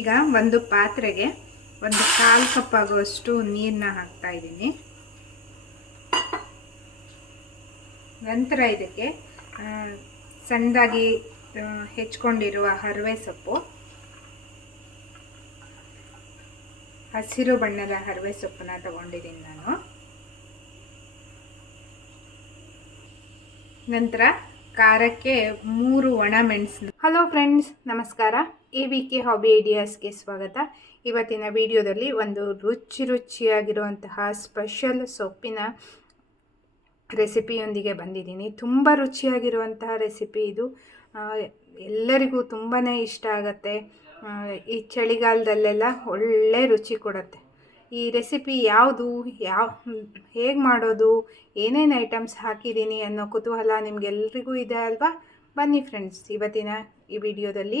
ಈಗ ಒಂದು ಪಾತ್ರೆಗೆ ಒಂದು ಕಾಲು ಕಪ್ ಆಗುವಷ್ಟು ನೀರನ್ನ ಹಾಕ್ತಾ ಇದ್ದೀನಿ. ನಂತರ ಇದಕ್ಕೆ ಸಣ್ಣದಾಗಿ ಹೆಚ್ಕೊಂಡಿರುವ ಹರವೆ ಸೊಪ್ಪು, ಹಸಿರು ಬಣ್ಣದ ಹರವೆ ಸೊಪ್ಪನ್ನ ತಗೊಂಡಿದ್ದೀನಿ ನಾನು. ನಂತರ ಖಾರಕ್ಕೆ ಮೂರು ಒಣ ಮೆಣಸು ಹಲೋ ಫ್ರೆಂಡ್ಸ್ ನಮಸ್ಕಾರ. ಎ ವಿ ಕೆ ಹಾಬಿ ಐಡಿಯಾಸ್ಗೆ ಸ್ವಾಗತ. ಇವತ್ತಿನ ವಿಡಿಯೋದಲ್ಲಿ ಒಂದು ರುಚಿ ರುಚಿಯಾಗಿರುವಂತಹ ಸ್ಪೆಷಲ್ ಸೊಪ್ಪಿನ ರೆಸಿಪಿಯೊಂದಿಗೆ ಬಂದಿದ್ದೀನಿ. ತುಂಬ ರುಚಿಯಾಗಿರುವಂತಹ ರೆಸಿಪಿ ಇದು. ಎಲ್ಲರಿಗೂ ತುಂಬಾ ಇಷ್ಟ ಆಗುತ್ತೆ. ಈ ಚಳಿಗಾಲದಲ್ಲೆಲ್ಲ ಒಳ್ಳೆ ರುಚಿ ಕೊಡುತ್ತೆ. ಈ ರೆಸಿಪಿ ಯಾವುದು, ಯಾವ, ಹೇಗೆ ಮಾಡೋದು, ಏನೇನು ಐಟಮ್ಸ್ ಹಾಕಿದ್ದೀನಿ ಅನ್ನೋ ಕುತೂಹಲ ನಿಮಗೆಲ್ರಿಗೂ ಇದೆ ಅಲ್ವಾ? ಬನ್ನಿ ಫ್ರೆಂಡ್ಸ್ ಇವತ್ತಿನ ಈ ವಿಡಿಯೋದಲ್ಲಿ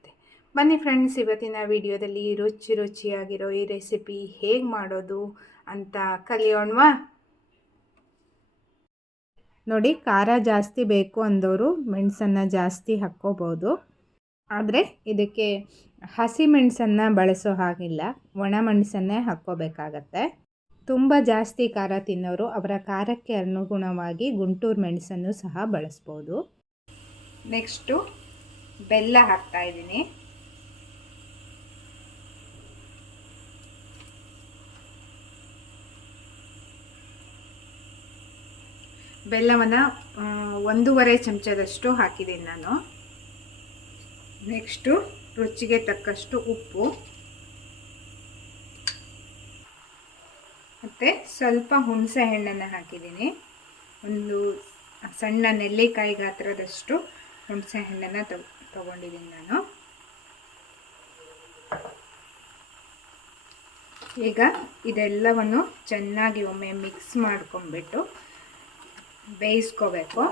ಬನ್ನಿ ಫ್ರೆಂಡ್ಸ್ ಇವತ್ತಿನ ವಿಡಿಯೋದಲ್ಲಿ ರುಚಿ ರುಚಿಯಾಗಿರೋ ಈ ರೆಸಿಪಿ ಹೇಗೆ ಮಾಡೋದು ಅಂತ ಕಲಿಯೋಣವಾ? ನೋಡಿ, ಖಾರ ಜಾಸ್ತಿ ಬೇಕು ಅಂದವರು ಮೆಣಸನ್ನು ಜಾಸ್ತಿ ಹಾಕ್ಕೋಬೋದು. ಆದರೆ ಇದಕ್ಕೆ ಹಸಿ ಮೆಣಸನ್ನು ಬಳಸೋ ಹಾಗಿಲ್ಲ, ಒಣ ಮೆಣಸನ್ನೇ ಹಾಕ್ಕೋಬೇಕಾಗತ್ತೆ. ತುಂಬ ಜಾಸ್ತಿ ಖಾರ ತಿನ್ನೋರು ಅವರ ಖಾರಕ್ಕೆ ಅನುಗುಣವಾಗಿ ಗುಂಟೂರು ಮೆಣಸನ್ನು ಸಹ ಬಳಸ್ಬೋದು. ನೆಕ್ಸ್ಟು ಬೆಲ್ಲ ಹಾಕ್ತಾ ಇದ್ದೀನಿ. ಬೆಲ್ಲವನ್ನು ಒಂದೂವರೆ ಚಮಚದಷ್ಟು ಹಾಕಿದ್ದೀನಿ ನಾನು. ನೆಕ್ಸ್ಟು ರುಚಿಗೆ ತಕ್ಕಷ್ಟು ಉಪ್ಪು. ಮತ್ತು ಸ್ವಲ್ಪ ಹುಣಸೆ ಹಣ್ಣನ್ನು ಹಾಕಿದ್ದೀನಿ ಒಂದು ಸಣ್ಣ ನೆಲ್ಲಿಕಾಯಿ ಗಾತ್ರದಷ್ಟು ಹುಣಸೆ ಹಣ್ಣನ್ನು ತಗೊ ತಗೊಂಡಿದ್ದೀನಿ ನಾನು. ಈಗ ಇದೆಲ್ಲವನ್ನು ಚೆನ್ನಾಗಿ ಒಮ್ಮೆ ಮಿಕ್ಸ್ ಮಾಡ್ಕೊಂಡ್ಬಿಟ್ಟು ಬೇಯಿಸ್ಕೋಬೇಕು.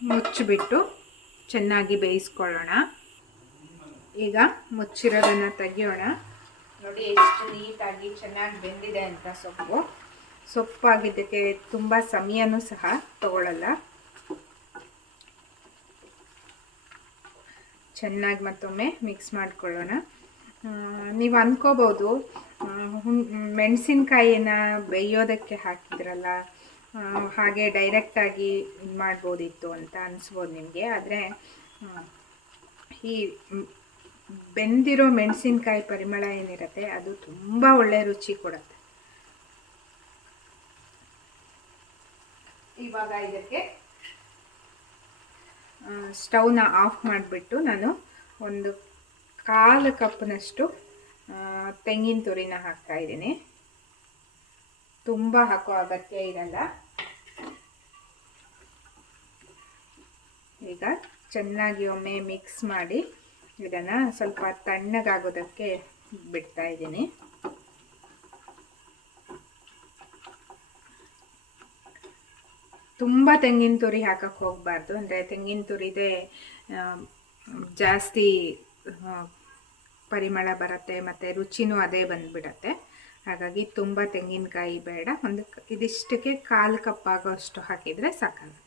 ಮುಚ್ಚಿಬಿಟ್ಟು ಚೆನ್ನಾಗಿ ಬೇಯಿಸ್ಕೊಳ್ಳೋಣ. ಈಗ ಮುಚ್ಚಿರೋದನ್ನು ತೆಗಿಯೋಣ. ನೋಡಿ ಎಷ್ಟು ನೀಟಾಗಿ ಚೆನ್ನಾಗಿ ಬೆಂದಿದೆ ಅಂತ ಸೊಪ್ಪು. ಸೊಪ್ಪಾಗಿದ್ದಕ್ಕೆ ತುಂಬ ಸಮಯನೂ ಸಹ ತಗೊಳ್ಳಲ್ಲ ಚೆನ್ನಾಗಿ ಮತ್ತೊಮ್ಮೆ ಮಿಕ್ಸ್ ಮಾಡ್ಕೊಳ್ಳೋಣ. ನೀವು ಅನ್ಕೋಬೋದು ಮೆಣಸಿನ್ಕಾಯಿನ ಬೇಯೋದಕ್ಕೆ ಹಾಕಿದ್ರಲ್ಲ ಹಾಗೆ ಡೈರೆಕ್ಟಾಗಿ ಇದು ಮಾಡ್ಬೋದಿತ್ತು ಅಂತ ಅನಿಸ್ಬೋದು ನಿಮಗೆ. ಆದರೆ ಈ ಬೆಂದಿರೋ ಮೆಣಸಿನ್ಕಾಯಿ ಪರಿಮಳ ಏನಿರುತ್ತೆ, ಅದು ತುಂಬ ಒಳ್ಳೆ ರುಚಿ ಕೊಡುತ್ತೆ. ಇವಾಗ ಇದಕ್ಕೆ ಸ್ಟವ್ನ ಆಫ್ ಮಾಡಿಬಿಟ್ಟು ನಾನು ಒಂದು ಕಾಲು ಕಪ್ನಷ್ಟು ತೆಂಗಿನ ತುರಿನ ಹಾಕ್ತಾ ಇದ್ದೀನಿ. ತುಂಬ ಹಾಕೋ ಅಗತ್ಯ ಇರಲ್ಲ. ಈಗ ಚೆನ್ನಾಗಿ ಒಮ್ಮೆ ಮಿಕ್ಸ್ ಮಾಡಿ, ಇದನ್ನು ಸ್ವಲ್ಪ ತಣ್ಣಗಾಗೋದಕ್ಕೆ ಬಿಡ್ತಾ ಇದ್ದೀನಿ. ತುಂಬ ತೆಂಗಿನ ತುರಿ ಹಾಕಕ್ಕೆ ಹೋಗಬಾರ್ದು. ಅಂದರೆ ತೆಂಗಿನ ತುರಿದೇ ಜಾಸ್ತಿ ಪರಿಮಳ ಬರುತ್ತೆ ಮತ್ತು ರುಚಿನೂ ಅದೇ ಬಂದುಬಿಡತ್ತೆ. ಹಾಗಾಗಿ ತುಂಬ ತೆಂಗಿನಕಾಯಿ ಬೇಡ. ಒಂದು ಇದಿಷ್ಟಕ್ಕೆ ಕಾಲು ಕಪ್ ಆಗೋಷ್ಟು ಹಾಕಿದರೆ ಸಾಕಾಗುತ್ತೆ.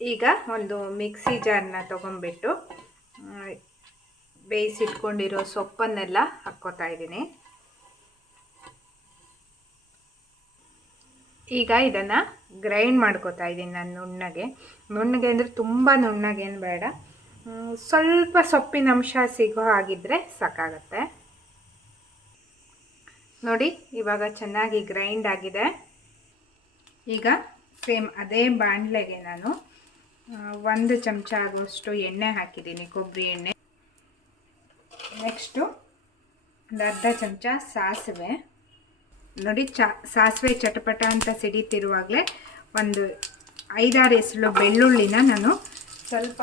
ಈಗ ಒಂದು ಮಿಕ್ಸಿ ಜಾರನ್ನ ತೊಗೊಂಡ್ಬಿಟ್ಟು ಆ, ಬೇಯಿಸಿಟ್ಕೊಂಡಿರೋ ಸೊಪ್ಪನ್ನೆಲ್ಲ ಹಾಕ್ಕೋತಾ ಇದ್ದೀನಿ. ಈಗ ಇದನ್ನು ಗ್ರೈಂಡ್ ಮಾಡ್ಕೋತಾ ಇದ್ದೀನಿ ನಾನು ನುಣ್ಣಗೆ. ನುಣ್ಣಗೆ ಅಂದರೆ ತುಂಬ ನುಣ್ಣಗೇನು ಬೇಡ. ಸ್ವಲ್ಪ ಸೊಪ್ಪಿನ ಅಂಶ ಸಿಗೋ ಹಾಗಿದ್ರೆ ಸಾಕಾಗತ್ತೆ. ನೋಡಿ, ಇವಾಗ ಚೆನ್ನಾಗಿ ಗ್ರೈಂಡ್ ಆಗಿದೆ. ಈಗ ಸೇಮ್ ಅದೇ ಬಾಣಲೆಗೆ ನಾನು ಒಂದು ಚಮಚ ಆಗುವಷ್ಟು ಎಣ್ಣೆ ಹಾಕಿದ್ದೀನಿ, ಕೊಬ್ಬರಿ ಎಣ್ಣೆ. ನೆಕ್ಸ್ಟು ಒಂದು ಅರ್ಧ ಚಮಚ ಸಾಸಿವೆ. ನೋಡಿ, ಚ, ಸಾಸಿವೆ ಚಟಪಟ ಅಂತ ಸಿಡಿತಿರುವಾಗಲೇ ಒಂದು ಐದಾರು ಎಸಳು ಬೆಳ್ಳುಳ್ಳಿನ ನಾನು ಸ್ವಲ್ಪ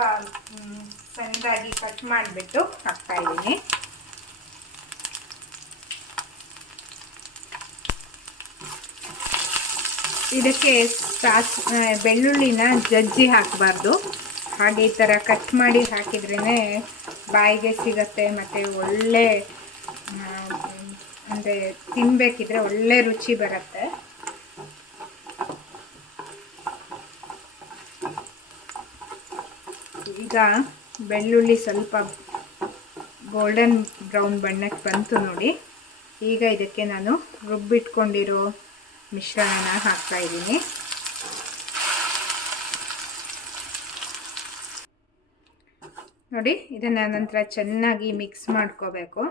ಸಣ್ಣದಾಗಿ ಕಟ್ ಮಾಡಿಬಿಟ್ಟು ಹಾಕ್ತಾಯಿದ್ದೀನಿ ಇದಕ್ಕೆ ಸಾಸ್ ಬೆಳ್ಳುಳ್ಳಿನ ಜಜ್ಜಿ ಹಾಕಬಾರ್ದು. ಹಾಗೆ ಈ ಥರ ಕಟ್ ಮಾಡಿ ಹಾಕಿದ್ರೇ ಬಾಯಿಗೆ ಸಿಗತ್ತೆ, ಮತ್ತು ಒಳ್ಳೆ ಅಂದರೆ ತಿನ್ನಬೇಕಿದ್ರೆ ಒಳ್ಳೆ ರುಚಿ ಬರುತ್ತೆ. ಈಗ ಬೆಳ್ಳುಳ್ಳಿ ಸ್ವಲ್ಪ ಗೋಲ್ಡನ್ ಬ್ರೌನ್ ಬಣ್ಣಕ್ಕೆ ಬಂತು ನೋಡಿ. ಈಗ ಇದಕ್ಕೆ ನಾನು ರುಬ್ಬಿಟ್ಕೊಂಡಿರೋ ಮಿಶ್ರಣನ ಹಾಕ್ತಾ ಇದ್ದೀನಿ. ನೋಡಿ, ಇದನ್ನು ನಂತರ ಚೆನ್ನಾಗಿ ಮಿಕ್ಸ್ ಮಾಡ್ಕೋಬೇಕು.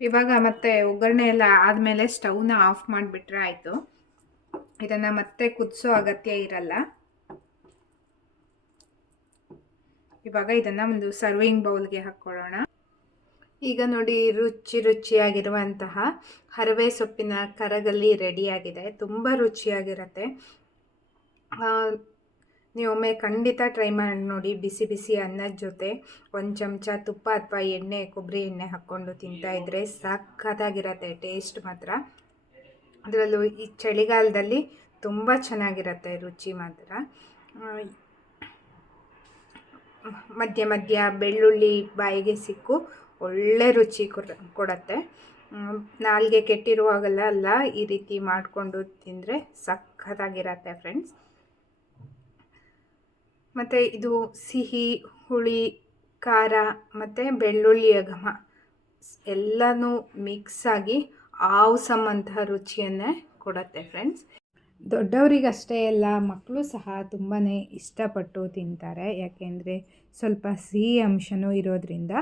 ಇವಾಗ ಮತ್ತೆ ಒಗ್ಗರಣೆ ಎಲ್ಲ ಆದಮೇಲೆ ಸ್ಟವ್ನ ಆಫ್ ಮಾಡಿಬಿಟ್ರೆ ಆಯಿತು. ಇದನ್ನು ಮತ್ತೆ ಕುದಿಸೋ ಅಗತ್ಯ ಇರಲ್ಲ. ಇವಾಗ ಇದನ್ನು ಒಂದು ಸರ್ವಿಂಗ್ ಬೌಲ್ಗೆ ಹಾಕ್ಕೊಳ್ಳೋಣ. ಈಗ ನೋಡಿ ರುಚಿ ರುಚಿಯಾಗಿರುವಂತಹ ಹರವೆ ಸೊಪ್ಪಿನ ಕರಗಲ್ಲಿ ರೆಡಿಯಾಗಿದೆ ತುಂಬ ರುಚಿಯಾಗಿರುತ್ತೆ. ನೀವೊಮ್ಮೆ ಖಂಡಿತ ಟ್ರೈ ಮಾಡಿ ನೋಡಿ. ಬಿಸಿ ಬಿಸಿ ಅನ್ನದ ಜೊತೆ ಒಂದು ಚಮಚ ತುಪ್ಪ ಅಥವಾ ಎಣ್ಣೆ ಕೊಬ್ಬರಿ ಎಣ್ಣೆ ಹಾಕ್ಕೊಂಡು ತಿಂತಾ ಇದ್ರೆ ಸಖತ್ತಾಗಿರತ್ತೆ ಟೇಸ್ಟ್ ಮಾತ್ರ. ಅದರಲ್ಲೂ ಈ ಚಳಿಗಾಲದಲ್ಲಿ ತುಂಬ ಚೆನ್ನಾಗಿರತ್ತೆ ರುಚಿ ಮಾತ್ರ. ಮಧ್ಯ ಮಧ್ಯ ಬೆಳ್ಳುಳ್ಳಿ ಬಾಯಿಗೆ ಸಿಕ್ಕು ಒಳ್ಳೆ ರುಚಿ ಕೊಡ ಕೊಡತ್ತೆ. ನಾಲ್ಗೆ ಕೆಟ್ಟಿರುವಾಗಲ್ಲ ಅಲ್ಲ ಈ ರೀತಿ ಮಾಡಿಕೊಂಡು ತಿಂದರೆ ಸಖತ್ತಾಗಿರತ್ತೆ ಫ್ರೆಂಡ್ಸ್ ಮತ್ತು ಇದು ಸಿಹಿ, ಹುಳಿ, ಖಾರ ಮತ್ತು ಬೆಳ್ಳುಳ್ಳಿಯ ಘಮ. ಎಲ್ಲನೂ ಮಿಕ್ಸ್ ಆಗಿ ಆವ್ಸಮ್ಮಂತಹ ರುಚಿಯನ್ನೇ ಕೊಡುತ್ತೆ ಫ್ರೆಂಡ್ಸ್ ದೊಡ್ಡವರಿಗಷ್ಟೇ ಎಲ್ಲ ಮಕ್ಕಳು ಸಹ ತುಂಬಾ ಇಷ್ಟಪಟ್ಟು ತಿಂತಾರೆ. ಯಾಕೆಂದರೆ ಸ್ವಲ್ಪ ಸಿಹಿ ಅಂಶನೂ ಇರೋದ್ರಿಂದ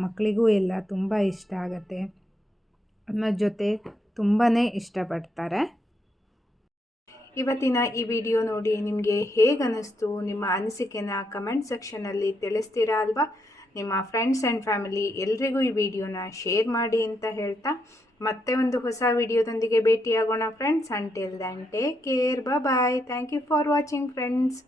ಮಕ್ಕಳಿಗೂ ಎಲ್ಲ ತುಂಬ ಇಷ್ಟ ಆಗುತ್ತೆ. ಅನ್ನೋ ಜೊತೆ ತುಂಬಾ ಇಷ್ಟಪಡ್ತಾರೆ. ಇವತ್ತಿನ ಈ ವಿಡಿಯೋ ನೋಡಿ ನಿಮಗೆ ಹೇಗೆ ಅನ್ನಿಸ್ತು ನಿಮ್ಮ ಅನಿಸಿಕೆನ ಕಮೆಂಟ್ ಸೆಕ್ಷನಲ್ಲಿ ತಿಳಿಸ್ತೀರಾ ಅಲ್ವಾ? ನಿಮ್ಮ ಫ್ರೆಂಡ್ಸ್ ಆ್ಯಂಡ್ ಫ್ಯಾಮಿಲಿ ಎಲ್ರಿಗೂ ಈ ವಿಡಿಯೋನ ಶೇರ್ ಮಾಡಿ ಅಂತ ಹೇಳ್ತಾ ಮತ್ತೆ ಒಂದು ಹೊಸ ವಿಡಿಯೋದೊಂದಿಗೆ ಭೇಟಿಯಾಗೋಣ friends. Until then take care bye thank you for watching friends